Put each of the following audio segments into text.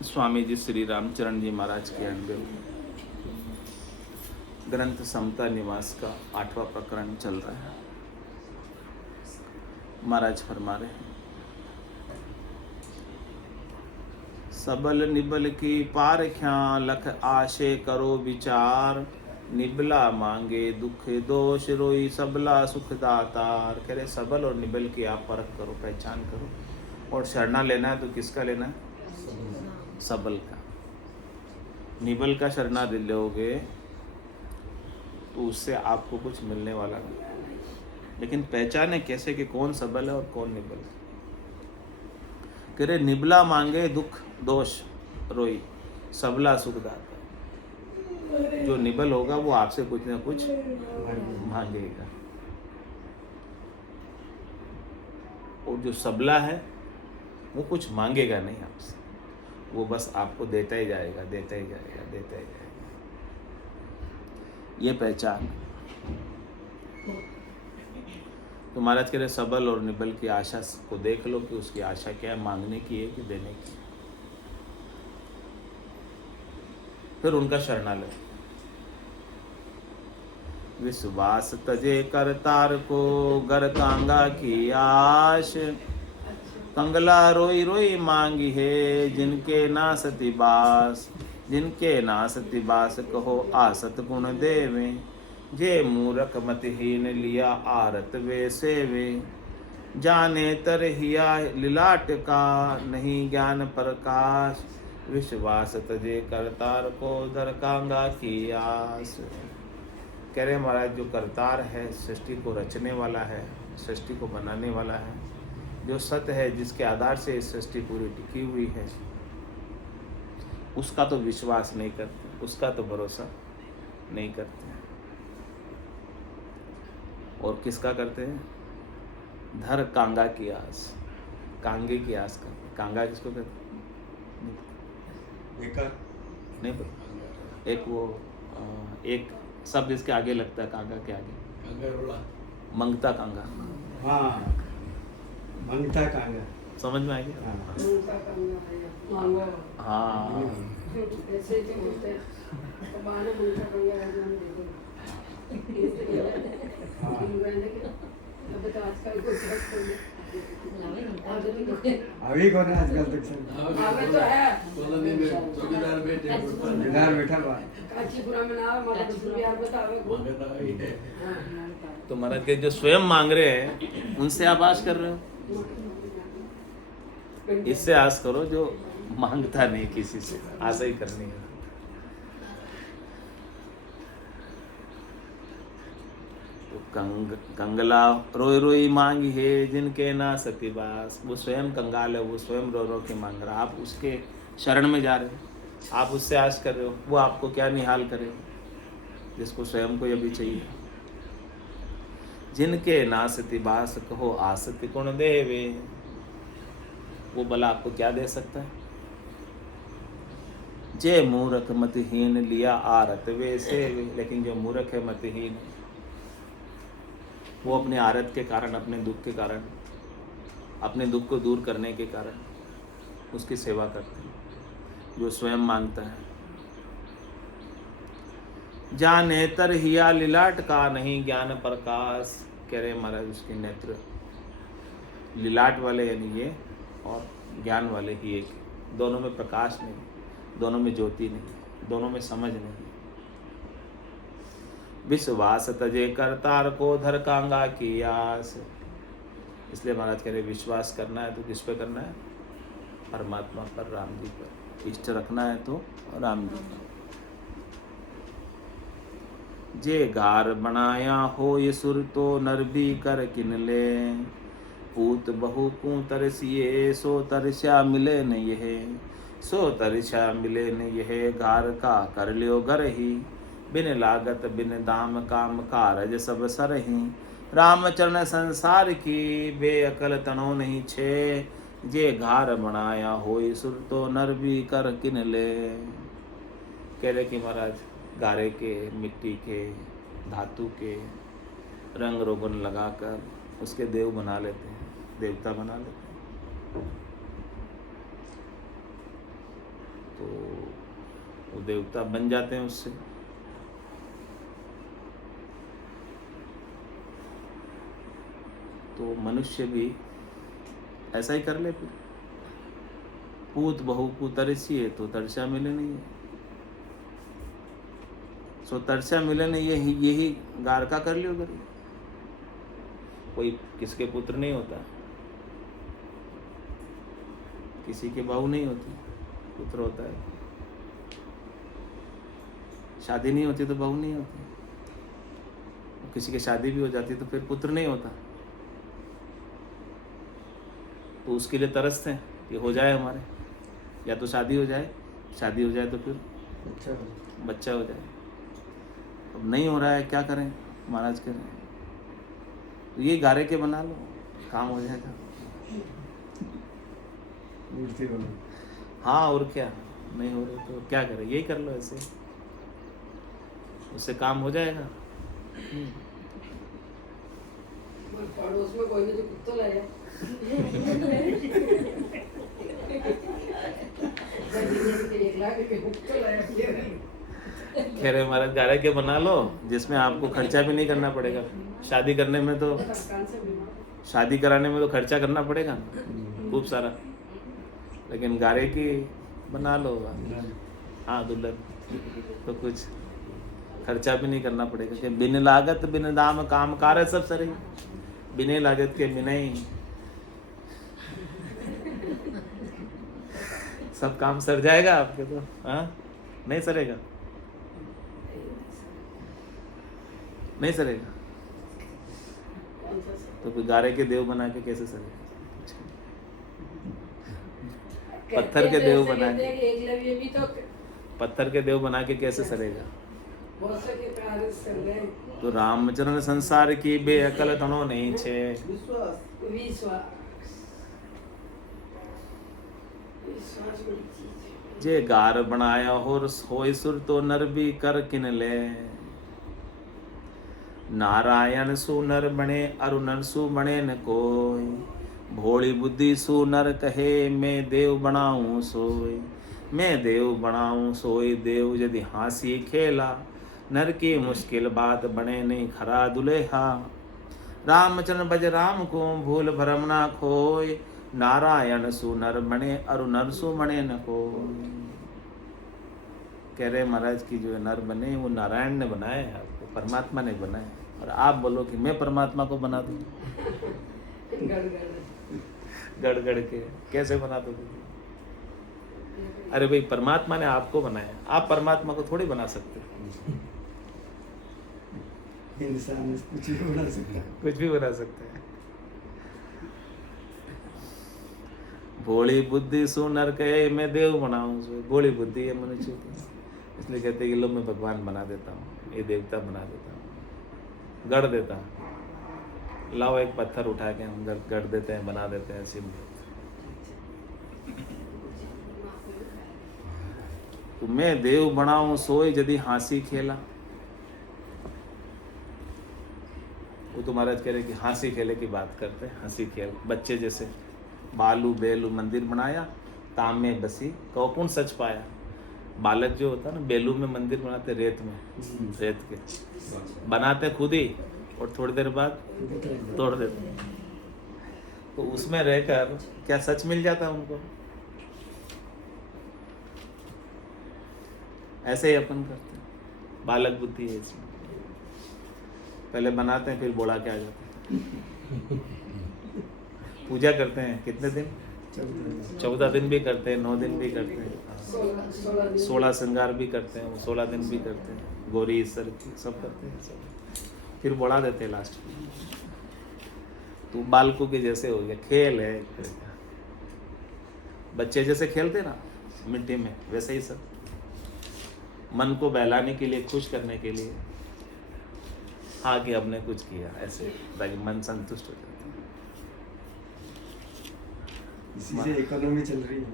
स्वामी जी श्री रामचरण जी महाराज के अनुभव ग्रंथ समता निवास का 8वां प्रकरण चल रहा है। महाराज फरमा रहे हैं, सबल निबल की पारख्या लख आशे करो विचार, निबला मांगे दुख दोष रोई सबला सुख दातार। कह रहे सबल और निबल की आप परख करो, पहचान करो, और शरणा लेना है तो किसका लेना है? सबल का। निबल का शरणा लोगे तो उससे आपको कुछ मिलने वाला नहीं, लेकिन पहचाने कैसे कि कौन सबल है और कौन निबल है। कह रहे निबला मांगे दुख दोष रोई सबला सुख दाता। जो निबल होगा वो आपसे कुछ ना कुछ मांगेगा, और जो सबला है वो कुछ मांगेगा नहीं आपसे, वो बस आपको देता ही जाएगा, देता ही जाएगा, देता ही जाएगा। ये पहचान। तो महाराज कह रहे सबल और निबल की आशा को देख लो कि उसकी आशा क्या है, मांगने की है कि देने की। फिर उनका शरणालय। विश्वास तजे करतार को गर कांगा की आश, कंगला रोई रोई मांगी है जिनके नासति बास। जिनके नासति बास कहो आसत गुण देवे, जे मूरख मतिहीन लिया आरत वे सेवे। जाने तर हिया लिलाट का नहीं ज्ञान प्रकाश, विश्वास तजे करतार को धर कांगा की आस। कह रहे महाराज जो करतार है, सृष्टि को रचने वाला है, सृष्टि को बनाने वाला है, जो सत्य है जिसके आधार से इस सृष्टि पूरी टिकी हुई है, उसका तो विश्वास नहीं करते, उसका तो भरोसा नहीं करते। और किसका करते हैं? धर कांगा की आस। कांगे की आस करते। कांगा किसको कहते? नहीं पता। एक वो एक शब्द इसके आगे लगता है, कांगा के आगे मंगता कांगा। हाँ, मंगता कांगा समझ में आ गया? हाँ। अभी कौन है आजकल तक चौकीदार बैठा हुआ। तो महाराज के जो स्वयं मांग रहे हैं उनसे आप आस कर रहे हो, इससे आस करो जो मांगता नहीं, किसी से आशा ही करनी है। तो कंगला रोई रोई मांगी है जिनके ना सती बास। वो स्वयं कंगाल है, वो स्वयं रो रो के मांग रहा, आप उसके शरण में जा रहे हो, आप उससे आस कर रहे हो, वो आपको क्या निहाल करे जिसको स्वयं को ये भी चाहिए। जिनके नासति बास कहो आसति गुण देवे, वो भला आपको क्या दे सकता है? जे मूर्ख मतिहीन लिया आरत वे सेवे। लेकिन जो मूर्ख है, मतिहीन है, वो अपने आरत के कारण, अपने दुख के कारण, अपने दुख को दूर करने के कारण उसकी सेवा करते हैं। जो स्वयं मांगता है, जाने तर हिया लिलाट का नहीं ज्ञान प्रकाश। कह रहे महाराज उसके नेत्र लिलाट वाले यानी ये, और ज्ञान वाले ही एक, दोनों में प्रकाश नहीं, दोनों में ज्योति नहीं, दोनों में समझ नहीं। विश्वास तजे करतार को धर कांगा की आस। इसलिए महाराज कह रहे विश्वास करना है तो किस पे करना है? परमात्मा पर, राम जी पर। इष्ट रखना है तो राम जी पर। जे गार बनाया हो ये सुर तो नर भी कर किन ले, पूत बहु को तरसिए सो तरस्या मिले न यह। सो तरस्या मिले न यह गार का कर लियो घर ही, बिन लागत बिन दाम काम कारज सब सरही। रामचरण संसार की बेअकल तनो नहीं छे, जे घार बनाया होई सुर तो नर भी कर किन ले। कह रहे कि महाराज गारे के, मिट्टी के, धातु के रंग रोगन लगाकर उसके देव बना लेते हैं, देवता बना लेते हैं। तो वो देवता बन जाते हैं उससे। तो मनुष्य भी ऐसा ही कर ले फिर। पूत बहू को तरसिए तो तरसा मिले नहीं है, सो तरसा मिले नहीं, यही गार का कर लियो करिए। कोई किसके पुत्र नहीं होता, किसी के बहू नहीं होती, पुत्र होता है। शादी नहीं होती तो बहू नहीं होती, किसी की शादी भी हो जाती तो फिर पुत्र नहीं होता। तो उसके लिए तरसते हैं कि हो जाए हमारे, या तो शादी हो जाए, शादी हो जाए तो फिर बच्चा हो जाए। अब नहीं हो रहा है, क्या करें महाराज करें, तो ये गारे के बना लो, काम हो जाएगा। मूर्ति बनो। हाँ और क्या, नहीं हो रहे तो क्या करें, यही कर लो ऐसे, उससे काम हो जाएगा। पड़ोस में कोई नहीं तो कुत्ता लाया कह रहे महाराज गारे के बना लो जिसमें आपको खर्चा भी नहीं करना पड़ेगा। शादी करने में तो, शादी कराने में तो खर्चा करना पड़ेगा खूब सारा, लेकिन गारे की बना लो, हाँ दुल्हन, तो कुछ खर्चा भी नहीं करना पड़ेगा। कि बिन लागत बिन दाम काम कार सब सर, बिना लागत के बिना ही सब काम सर जाएगा आपके। तो हाँ नहीं सरेगा, नहीं सरेगा। तो फिर गारे के देव बना के कैसे सरेगा? पत्थर के देव बना के, एकलव्य भी तो पत्थर के देव बना के कैसे सरेगा? बहुत से के प्यारे से रहे। तो रामचरण संसार की बेअकल तनो नहीं छे। विश्वास बड़ी चीज है। जे गार बनाया होय सुर तो नर भी कर किन ले। नारायण सु नर बने अरु नर सु बने न कोई। भोली बुद्धि सु नर कहे मैं देव बनाऊं सोई। मैं देव बनाऊं सोई देव यदि हासी खेला। नर की मुश्किल बात बने नहीं खरा दुल्हा। रामचरण बज राम को भूल भरम ना खोय। नारायण सु नर बने अरु नर सु बने न कोई। कह रहे महाराज की जो नर बने वो नारायण ने बनाए हैं आपको, परमात्मा ने बनाए, और आप बोलो कि मैं परमात्मा को बना दूं। गड़ गड़ के कैसे बना दोगे? अरे भाई परमात्मा ने आपको बनाया, आप परमात्मा को थोड़ी बना सकते। इंसान कुछ भी बना सकता है, कुछ भी बना सकते हैं। भोली बुद्धि सु नर कहे मैं देव बनाऊं सो। भोली बुद्धि है मनुष्य की, इसलिए कहते हैं कि लो मैं भगवान बना देता हूँ, ये देवता बना देता हूँ, गढ़ देता हूँ। लाओ एक पत्थर उठा के हम गढ़ देते हैं, बना देते हैं सिंह। तो मैं देव बनाऊं सोई यदि हांसी खेला। वो तो महाराज कह रहे कि हांसी खेले की बात करते हैं, हंसी खेल, बच्चे जैसे बालू बेलू मंदिर बनाया, ताम में बसी कौन सच पाया। बालक जो होता है ना, बेलू में मंदिर बनाते, रेत में, रेत के बनाते खुद ही, और थोड़ी देर बाद तोड़ देते। तो उसमें रहकर क्या सच मिल जाता उनको? ऐसे ही अपन करते हैं, बालक बुद्धि है इसमें। पहले बनाते हैं फिर बोला के आ जाते हैं। पूजा करते हैं कितने दिन? 14 दिन भी करते हैं, 9 दिन भी करते हैं, 16 श्रृंगार भी करते हैं, 16 दिन भी करते हैं, गौरी ईश्वर की सब करते हैं सब। फिर बोला देते हैं लास्ट में। तो बालकों के जैसे हो गया, खेल है एक तरह का। बच्चे जैसे खेलते ना मिट्टी में, वैसे ही सब मन को बहलाने के लिए, खुश करने के लिए, हाँ कि हमने कुछ किया, ऐसे ताकि मन संतुष्ट हो जाता है। इसी से इकोनॉमी चल रही है।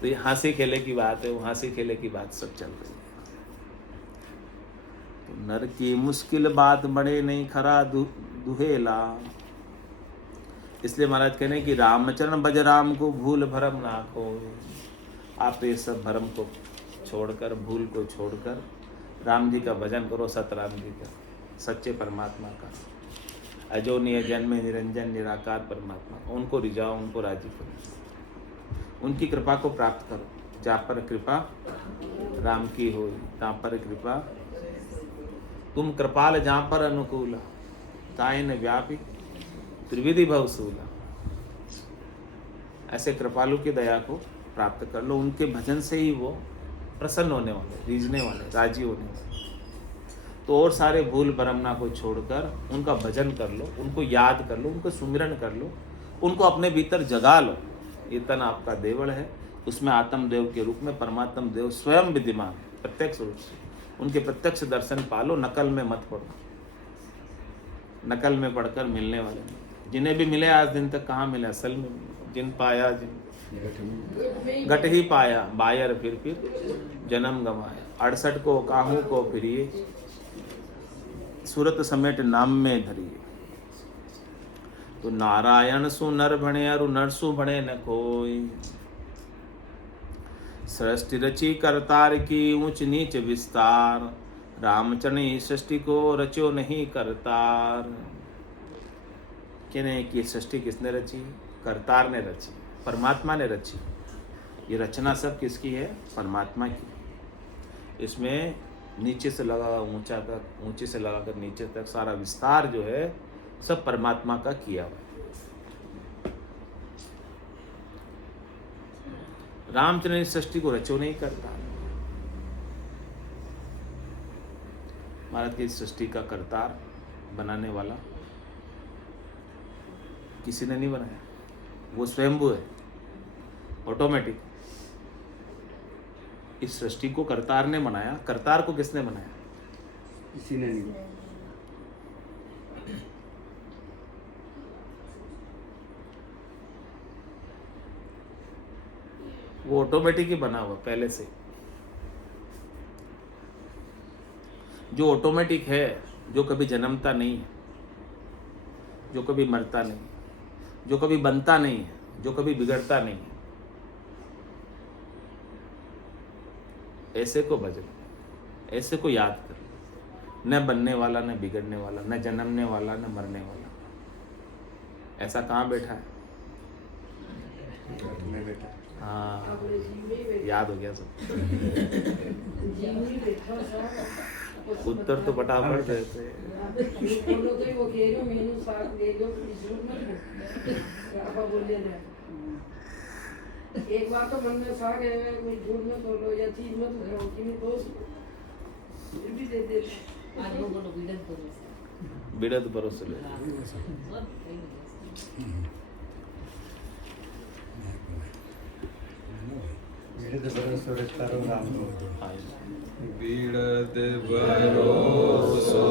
तो ये हंसी खेले की बात है, वो हंसी खेले की बात सब चल रही है। तो नर की मुश्किल बात बड़े नहीं खरा दुहेला। इसलिए महाराज कहने कि रामचरण बज राम को भूल भरम ना को। आप ये सब भ्रम को छोड़कर, भूल को छोड़कर राम जी का भजन करो, सतराम जी का, सच्चे परमात्मा का, अजोनीय जन्म निरंजन निराकार परमात्मा, उनको रिझाओ, उनको राजी करो, उनकी कृपा को प्राप्त करो। जहाँ पर कृपा राम की हो, तहाँ पर कृपा, तुम कृपाल जहाँ पर अनुकूला, ताइन व्यापी त्रिविधि भवसूला। ऐसे कृपालु की दया को प्राप्त कर लो। उनके भजन से ही वो प्रसन्न होने वाले, रीझने वाले, राजी होने वाले। तो और सारे भूल भरमना को छोड़कर उनका भजन कर लो, उनको याद कर लो, उनको सुमिरन कर लो, उनको अपने भीतर जगा लो। ये तन आपका देवल है, उसमें आत्मदेव के रूप में परमात्म देव स्वयं विद्यमान है, प्रत्यक्ष रूप से। उनके प्रत्यक्ष दर्शन पालो, नकल में मत पड़ो। नकल में पढ़कर मिलने वाले नहीं। जिन्हें भी मिले आज दिन तक कहाँ मिले, असल में जिन पाया, जिन घट ही पाया, बायर फिर जन्म गंवाया। 68 को काहू को फिरिए, सूरत समेट नाम में धरिए। तो नारायण सु नर बने अरु नर सु बने न कोई। सृष्टि रची करतार की ऊंच नीच विस्तार। रामचरण सृष्टि को रचो नहीं करतार। कहने की सृष्टि किसने रची? करतार ने रची, परमात्मा ने रची। ये रचना सब किसकी है? परमात्मा की। इसमें नीचे से लगा ऊंचा तक, ऊंचे से लगाकर नीचे तक सारा विस्तार जो है सब परमात्मा का किया हुआ है। रामचंद्र इस सृष्टि को रचो नहीं करता। भारत की सृष्टि का करतार, बनाने वाला किसी ने नहीं बनाया, वो स्वयंभू है, ऑटोमेटिक। इस सृष्टि को करतार ने बनाया। करतार को किसने बनाया? किसी ने नहीं। वो ऑटोमेटिक ही बना हुआ पहले से। जो ऑटोमेटिक है, जो कभी जन्मता नहीं है, जो कभी मरता नहीं, जो कभी बनता नहीं है, जो कभी बिगड़ता नहीं है, ऐसे को भजन, ऐसे को याद कर। न बनने वाला, न बिगड़ने वाला, न जन्मने वाला, न मरने वाला। ऐसा कहाँ बैठा है? में बेटा हाँ, याद हो गया सब। उत्तर तो फटाफट देते। एक बार तो मन में साग है, कोई झूठ मत बोलो या चीज मत करो कि मैं दोस्त भी दे दे। आज वो बोलो बिड़द भरोसे ले। मेरे तो भरोसे रखता रहो राम को। बिड़द भरोसो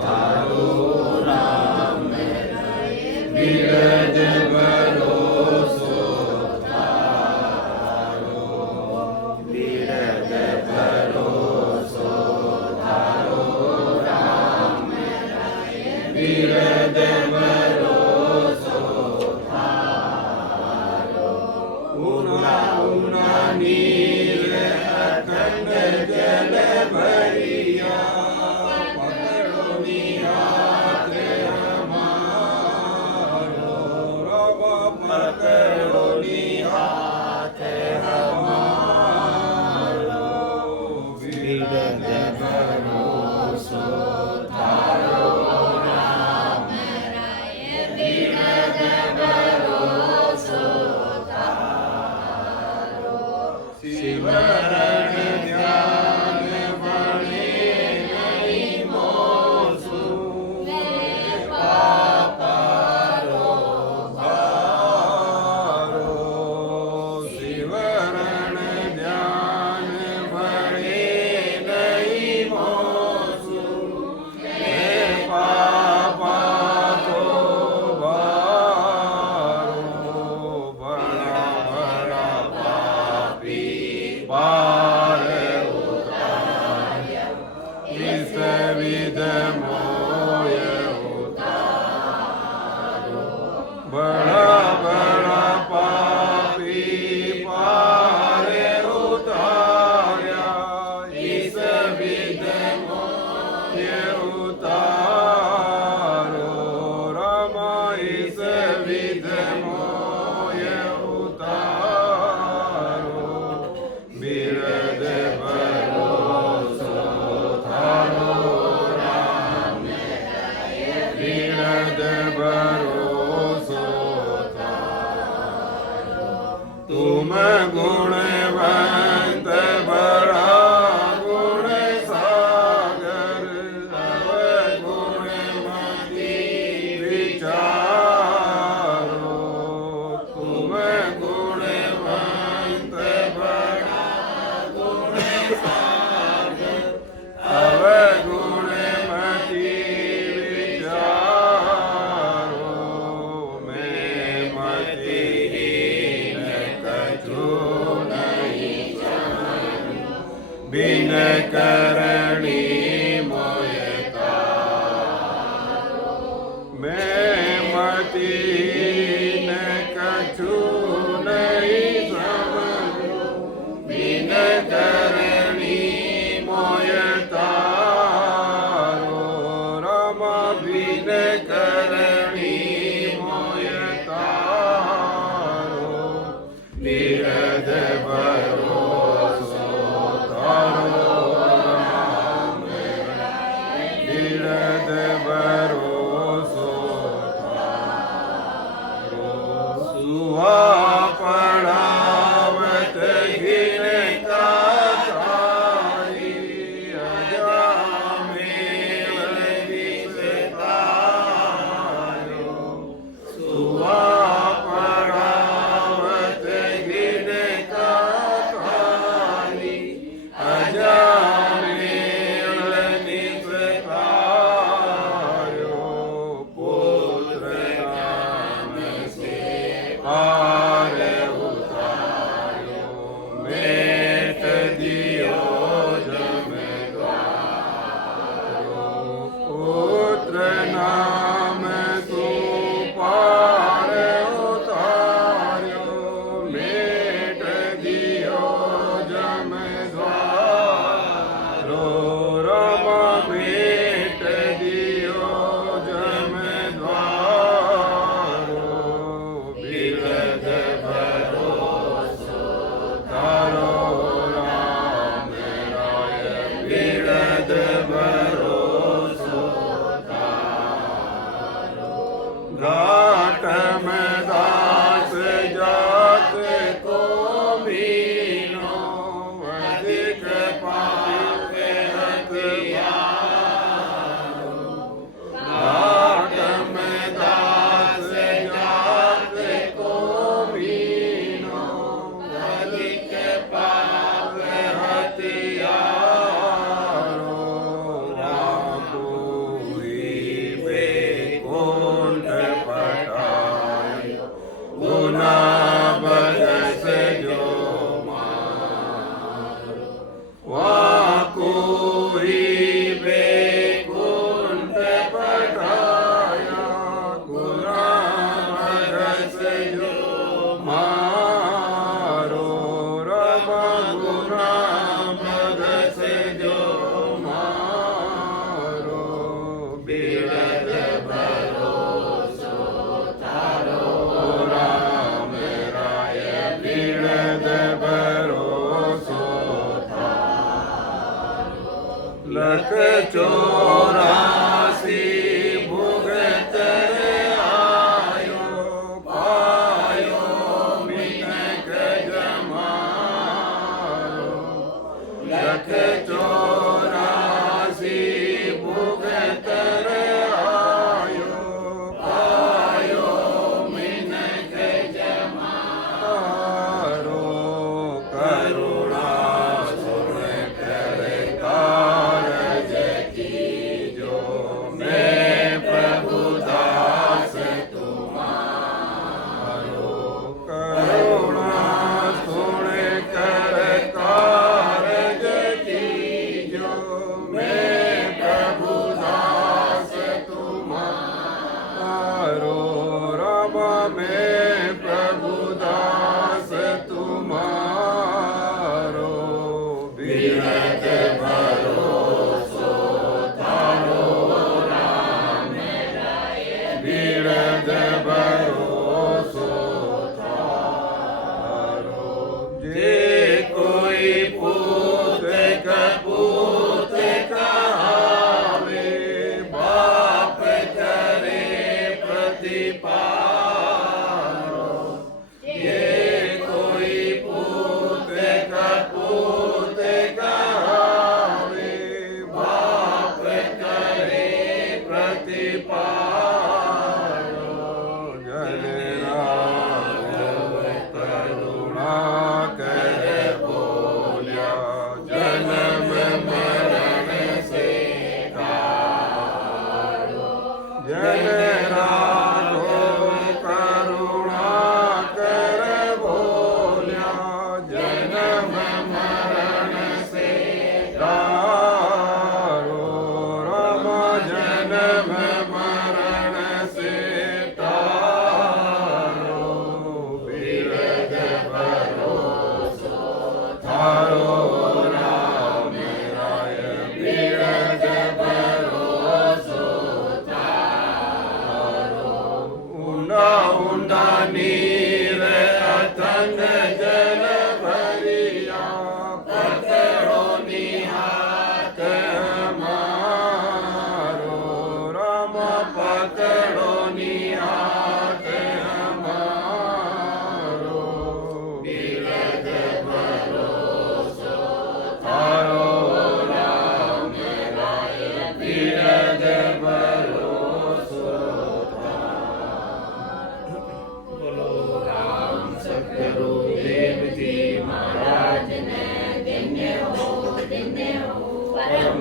तारो राम, बिड़द भरोसो बिड़द भरोसो तारो राम, बिड़द भरोसो उना उना नीर अखंड जल भरिया पकड़ो निहाथ हमारो रब पकड़ो निहाथ हमारो बिड़द भरोसो तारो राम बिड़द भरोसो तारो तुम गुणवंत बड़ा गुण सागर गुणमती विचारो तुम गुणवंत बड़ा गुण सागर गुणमती विचारो मैं मतिहीन कछु नहीं जानो बिन करणी मोयता मैं मतिहीन कछु नहीं समझो बिन करणी मोयतारो राम बिन करणी मोयतारो निरध भरोसो तारो राम निरध भरोसो तारो सुहा पढ़ावत घिन का तारी अजामेल विस्तारो सुहा पढ़ावत घिन का तारी अजामेल निस्तारो पुत्र नाम से पार उतारो मेट दियो जम द्वारो पुत्र नाम तू पार उतारो मेट दियो जम द्वारो राम मेट दियो जम द्वारो बिरध भरोसो तारो राम राय बिरध भरोसो तारो घाट में दास जात को मीनो अधिक पाप हथियारो घाट में दास जात को मीनो अधिक पाप हथियारो राम पूरी बेकुंठ पटायो गुना बरस जो मारो वाकुरी बेकुंठ पटाया गुना बरस जो मारो रम गुना बरस जो मारो बिरध भरोसो तारो राम राय बिरध भरोसो तारो लख 84 भुगत आयो पायो मिनक जमारो लख 84 भुगत आयो पायो मिनक जमारो करुणा सुन कर कारज की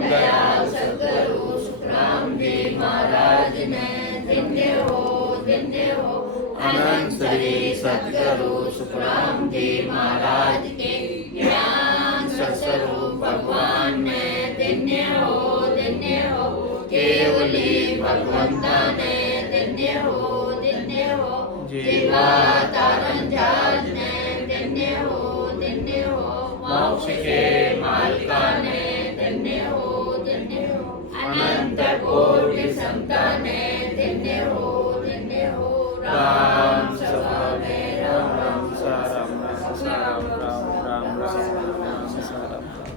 दयाल सद्गुरु सुखराम जी महाराज ने धन्य हो अनंत श्री सद्गुरु सुखराम जी महाराज के ज्ञान स्वरूप भगवान ने धन्य हो केवली भगवंता ने धन्य हो जीवा तारण जहाज ने धन्य हो मोक्ष के